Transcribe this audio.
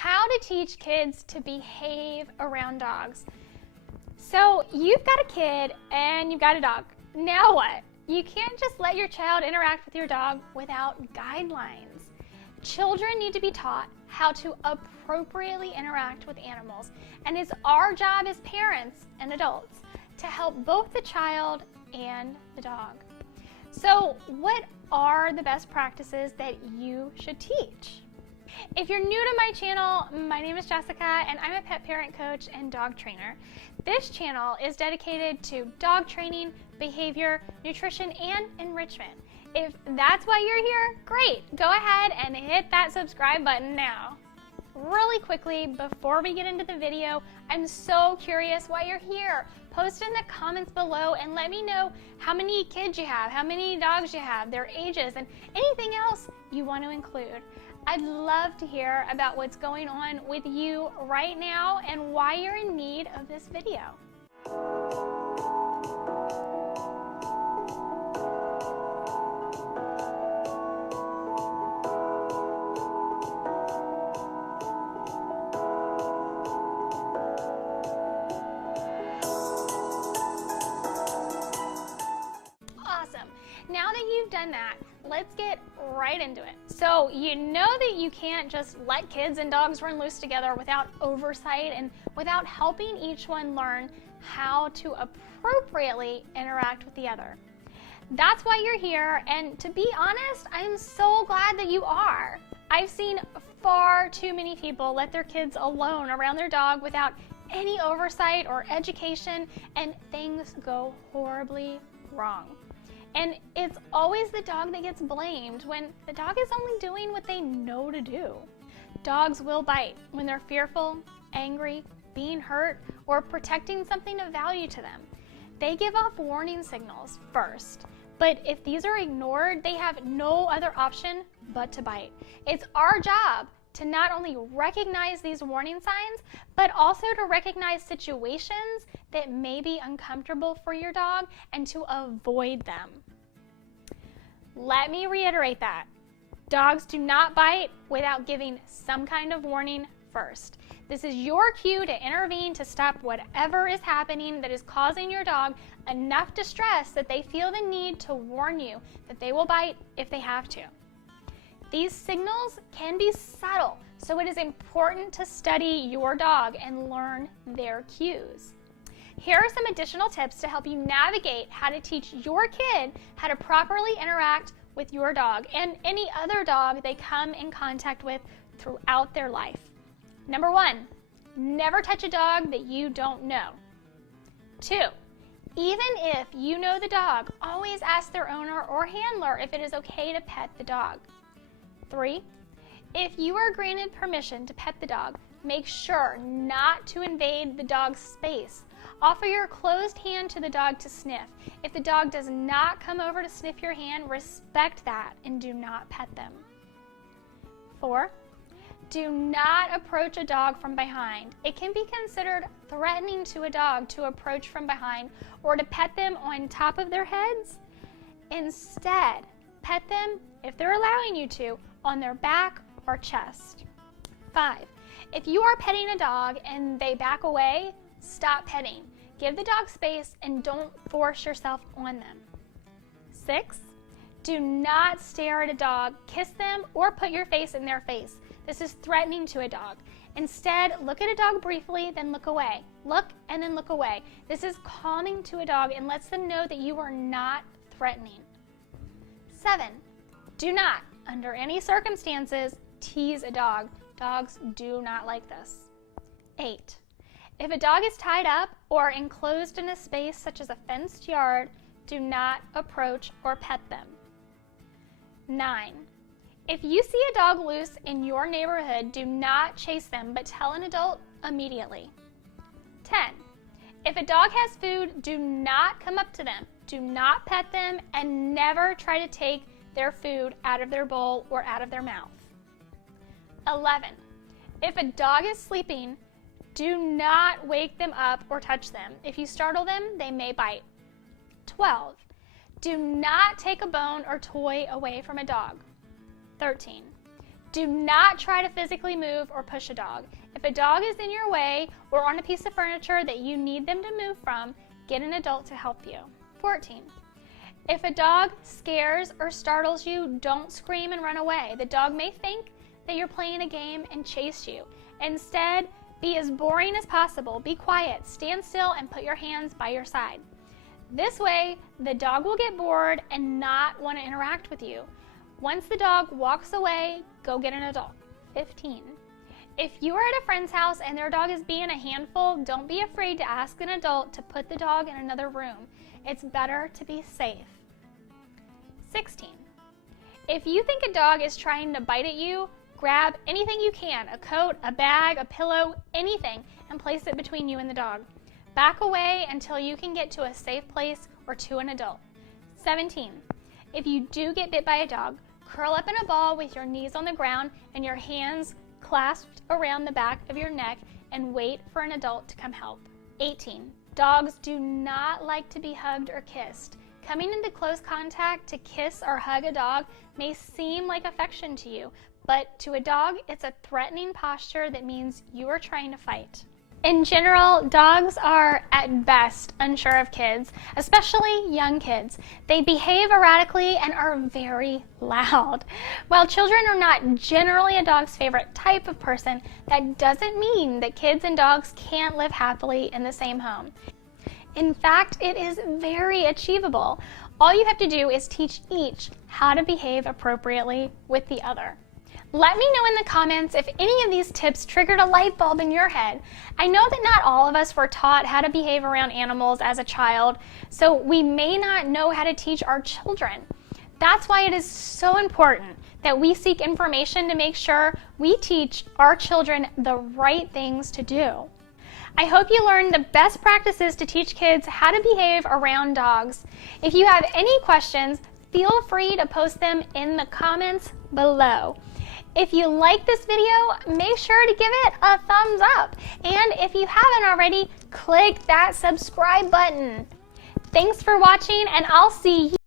How to teach kids to behave around dogs. So you've got a kid and you've got a dog. Now what? You can't just let your child interact with your dog without guidelines. Children need to be taught how to appropriately interact with animals, and it's our job as parents and adults to help both the child and the dog. So what are the best practices that you should teach? If you're new to my channel, my name is Jessica and I'm a pet parent coach and dog trainer. This channel is dedicated to dog training, behavior, nutrition, and enrichment. If that's why you're here, great! Go ahead and hit that subscribe button now. Really quickly, before we get into the video, I'm so curious why you're here. Post in the comments below and let me know how many kids you have, how many dogs you have, their ages, and anything else you want to include. I'd love to hear about what's going on with you right now and why you're in need of this video. Awesome. Now that you've done that, let's get right into it. So you know that you can't just let kids and dogs run loose together without oversight and without helping each one learn how to appropriately interact with the other. That's why you're here, and to be honest, I'm so glad that you are. I've seen far too many people let their kids alone around their dog without any oversight or education, and things go horribly wrong. And it's always the dog that gets blamed when the dog is only doing what they know to do. Dogs will bite when they're fearful, angry, being hurt, or protecting something of value to them. They give off warning signals first, but if these are ignored, they have no other option but to bite. It's our job to not only recognize these warning signs, but also to recognize situations that may be uncomfortable for your dog and to avoid them. Let me reiterate that. Dogs do not bite without giving some kind of warning first. This is your cue to intervene to stop whatever is happening that is causing your dog enough distress that they feel the need to warn you that they will bite if they have to. These signals can be subtle, so it is important to study your dog and learn their cues. Here are some additional tips to help you navigate how to teach your kid how to properly interact with your dog and any other dog they come in contact with throughout their life. Number 1, never touch a dog that you don't know. 2, even if you know the dog, always ask their owner or handler if it is okay to pet the dog. 3, if you are granted permission to pet the dog, make sure not to invade the dog's space. Offer your closed hand to the dog to sniff. If the dog does not come over to sniff your hand, respect that and do not pet them. 4, do not approach a dog from behind. It can be considered threatening to a dog to approach from behind or to pet them on top of their heads. Instead, pet them, if they're allowing you to, on their back or chest. 5, if you are petting a dog and they back away, stop petting. Give the dog space and don't force yourself on them. 6, do not stare at a dog, kiss them, or put your face in their face. This is threatening to a dog. Instead, look at a dog briefly, then look away. Look and then look away. This is calming to a dog and lets them know that you are not threatening. 7, do not, under any circumstances, tease a dog. Dogs do not like this. 8, if a dog is tied up or enclosed in a space such as a fenced yard, do not approach or pet them. 9, if you see a dog loose in your neighborhood, do not chase them, but tell an adult immediately. 10, if a dog has food, do not come up to them. Do not pet them and never try to take their food out of their bowl or out of their mouth. 11, if a dog is sleeping, do not wake them up or touch them. If you startle them, they may bite. 12, do not take a bone or toy away from a dog. 13, Do not try to physically move or push a dog. If a dog is in your way or on a piece of furniture that you need them to move from, get an adult to help you. 14. If a dog scares or startles you, don't scream and run away. The dog may think that you're playing a game and chase you. Instead, be as boring as possible. Be quiet, stand still, and put your hands by your side. This way, the dog will get bored and not want to interact with you. Once the dog walks away, go get an adult. 15. If you are at a friend's house and their dog is being a handful, don't be afraid to ask an adult to put the dog in another room. It's better to be safe. 16. If you think a dog is trying to bite at you, grab anything you can, a coat, a bag, a pillow, anything, and place it between you and the dog. Back away until you can get to a safe place or to an adult. 17. If you do get bit by a dog, curl up in a ball with your knees on the ground and your hands clasped around the back of your neck and wait for an adult to come help. 18. Dogs do not like to be hugged or kissed. Coming into close contact to kiss or hug a dog may seem like affection to you, but to a dog, it's a threatening posture that means you are trying to fight. In general, dogs are at best unsure of kids, especially young kids. They behave erratically and are very loud. While children are not generally a dog's favorite type of person, that doesn't mean that kids and dogs can't live happily in the same home. In fact, it is very achievable. All you have to do is teach each how to behave appropriately with the other. Let me know in the comments if any of these tips triggered a light bulb in your head. I know that not all of us were taught how to behave around animals as a child, so we may not know how to teach our children. That's why it is so important that we seek information to make sure we teach our children the right things to do. I hope you learned the best practices to teach kids how to behave around dogs. If you have any questions, feel free to post them in the comments below. If you like this video, make sure to give it a thumbs up. And if you haven't already, click that subscribe button. Thanks for watching, and I'll see you